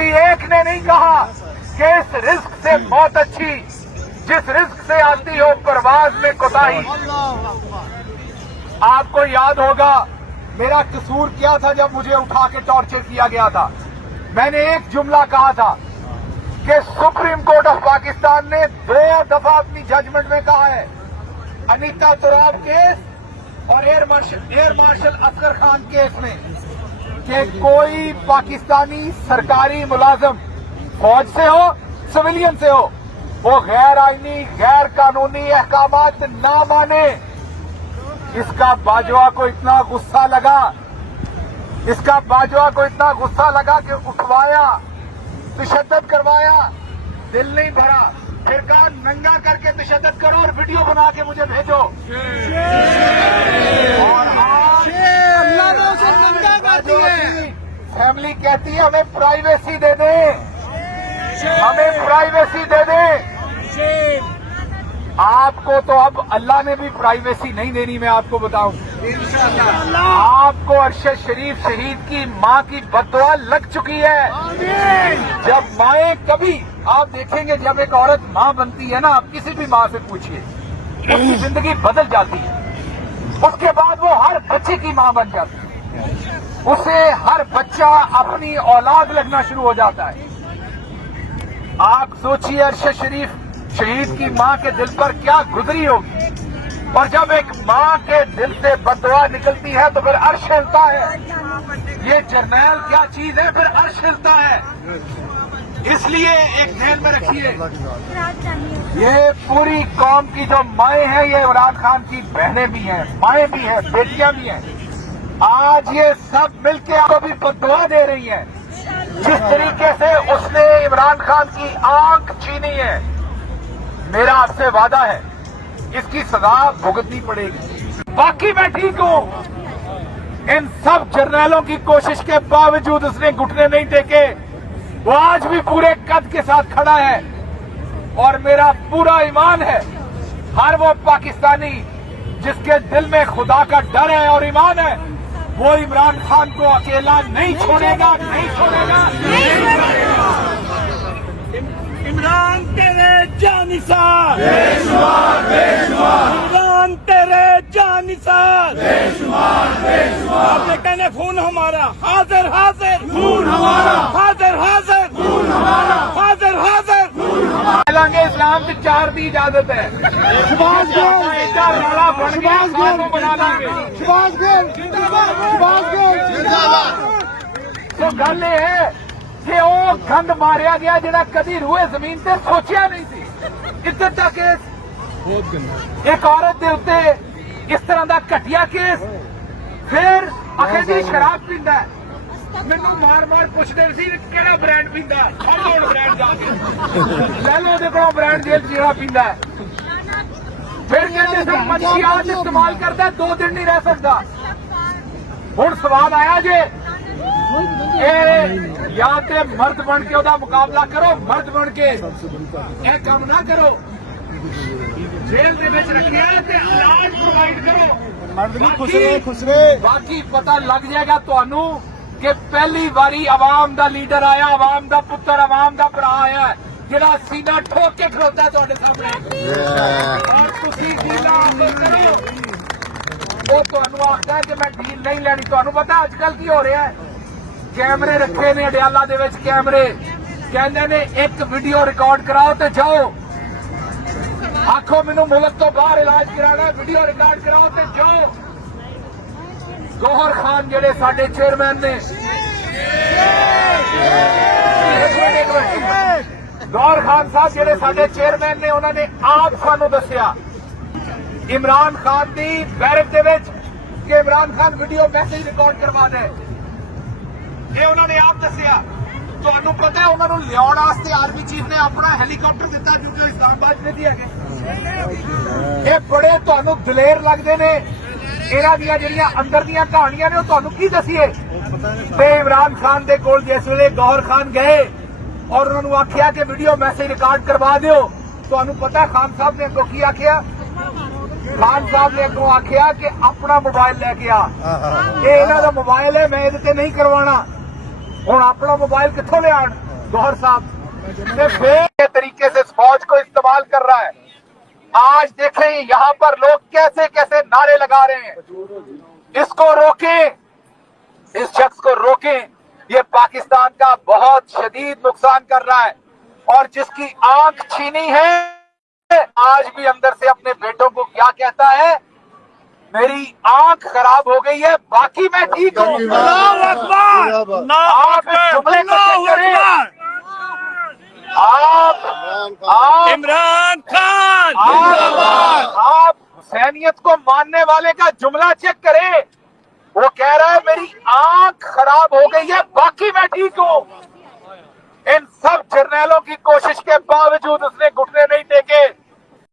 किसी एक ने नहीं कहा कि इस रिस्क से मौत अच्छी जिस रिस्क से आती हो परवाज में कोताही। आपको याद होगा मेरा कसूर क्या था जब मुझे उठा के टॉर्चर किया गया था। मैंने एक जुमला कहा था कि सुप्रीम कोर्ट ऑफ पाकिस्तान ने 2 दफा अपनी जजमेंट में कहा है अनीता तुराब केस और air marshal Asghar Khan case में कि कोई पाकिस्तानी सरकारी मुलाजिम फौज से हो सिविलियन से हो वो गैर आईनी गैर कानूनी अहकामात ना माने। इसका बाजवा को इतना गुस्सा लगा कि उठवाया तशद्दुद करवाया, दिल नहीं भरा, फिर कहा नंगा करके तशद्दुद करो और वीडियो बना के मुझे भेजो। और आज अल्लाह ने उसे नंगा कर दिया। फैमिली कहती है हमें प्राइवेसी दे दें, हमें प्राइवेसी दे दें। आपको तो अब अल्लाह ने भी प्राइवेसी नहीं देनी, मैं आपको बताऊं। आपको अरशद शरीफ शहीद की मां की बददुआ लग चुकी है। जब माएं कभी आप देखेंगे जब एक औरत मां बनती है ना, आप किसी भी मां से पूछिए उसकी जिंदगी बदल जाती है। उसके बाद वो हर बच्चे की मां बन जाती है, उसे हर बच्चा अपनी औलाद लगना शुरू हो जाता है। आप सोचिए अरशद शरीफ शहीद की मां के दिल पर क्या गुजरी होगी, और जब एक मां के दिल से बददुआ निकलती है तो फिर अर्श हिलता है। ये जर्नैल क्या चीज है, फिर अर्श हिलता है। इसलिए एक ध्यान में रखिए, ये पूरी कौम की जो माएं हैं ये इमरान खान की बहनें भी हैं, माएं भी हैं, बेटियां भी हैं। आज ये सब मिलके आपको भी बददुआ दे रही हैं। जिस तरीके से उसने इमरान खान की आंख छीनी है, मेरा आपसे वादा है इसकी सजा भुगतनी पड़ेगी। बाकी मैं ठीक हूं, इन सब जर्नैलों की कोशिश के बावजूद उसने घुटने नहीं टेके। वो आज भी पूरे कद के साथ खड़ा है और मेरा पूरा ईमान है हर वो पाकिस्तानी जिसके दिल में खुदा का डर है और ईमान है वो इमरान खान को अकेला नहीं छोड़ेगा, नहीं छोड़ेगा। इमरान तेरे जानिसार, बेशुमार बेशुमार, इमरान तेरे जानिसार, बेशुमार बेशुमार। आपने कहने खून हमारा हाजिर हाजिर, खून हमारा हाजिर हाजिर, खून हमारा हाजिर हाजिर। फैलांगे इस्लाम की 4 की इजाजत है। सुभाष गिल, नाला बन गया, इसको बना देंगे। सुभाष गिल जिंदाबाद, सुभाष गिल जिंदाबाद। तो गल ये है कि वो गंद मारिया गया जिहड़ा कदी रूए जमीन ते सोचिया नहीं सी। इज्जत दा केस, एक औरत दे उत्ते इस तरह दा घटिया केस, फिर आखिर जी शराब पींदा है। मैनू मार मार पुछदे सी किहड़ा ब्रांड पींदा, हर होण ब्रांड जाके ले लो ओहदे कोलों ब्रांड जेल जेड़ा पींदा है। फिर कहते सी मंशियात इस्तेमाल करदा 2 दिन नहीं रह सकदा। हुण सवाल आया जे या ते मर्द बन के ओदा मुकाबला करो, मर्द बन के यह काम ना करो, जेल दे विच रखिया ते इलाज प्रोवाइड करो। मर्द नहीं खुसरे। बाकी पता लग जाएगा तुहानू कि पहली बारी आवाम दा लीडर आया, आवाम दा पुत्र, आवाम दा भरा आया जिहड़ा सीना ठोक के खड़ोता है तुहाडे सामने। और तुसीं डीलां हासिल करो, वो तुहानू आखदा है कि मैं डील नहीं लैनी। तुहानू पता अजकल की हो रहा है, कैमरे रखे ने अडियाला दे विच, कैमरे कहंदे ने एक वीडियो रिकॉर्ड कराओ ते जाओ, आखो मैनू मुल्क तो बाहर इलाज कराना, वीडियो रिकॉर्ड कराओ ते जाओ। गौहर खान जेडे साडे चेयरमैन ने, गौहर खान साहब जेडे साडे चेयरमैन ने, उन्होंने आप सानू दसिया इमरान खान की बैरक दे विच कि Imran Khan video message record करवा दे। ये उन्होंने आप दसिया। तुहानू पता है उन्होंने लियाउण वास्ते आर्मी चीफ ने अपना हैलीकॉप्टर दिता क्योंकि इस्लामाबाद में दिया गया। ये बड़े तुहानू दलेर लगते ने। इन्हां दियां जिहड़ियां अंदर दियां कहानियां ने वो तुहानू की दसीए। ते इमरान खान दे कोल जिस वेले गौहर खान गए और उन्होंने आख्या कि वीडियो मैसेज रिकॉर्ड करवा दिओ, तुहानू पता खान साहब ने अगों की आख्या? खान साहब ने अगों आख्या कि अपना मोबाइल लैके आ, ये इन्हां दा मोबाइल है, मैं इहदे ते नहीं करवाना। हुण अपना मोबाइल कित्थों लियाण? गौहर साहब ने बेके तरीके से इस फौज को इस्तेमाल कर रहा है। आज देखें यहाँ पर लोग कैसे कैसे नारे लगा रहे हैं, इसको रोकें, इस शख्स को रोकें, ये पाकिस्तान का बहुत शदीद नुकसान कर रहा है। और जिसकी आंख छीनी है आज भी अंदर से अपने बेटों को क्या कहता है, मेरी आंख खराब हो गई है बाकी मैं ठीक हूँ। आप इस जुमले को चेक करें, आप इमरान खान आप हुसैनियत को मानने वाले का जुमला चेक करें, वो कह रहा है मेरी आंख खराब हो गई है बाकी मैं ठीक हूँ। इन सब जर्नैलों की कोशिश के बावजूद उसने घुटने नहीं टेके।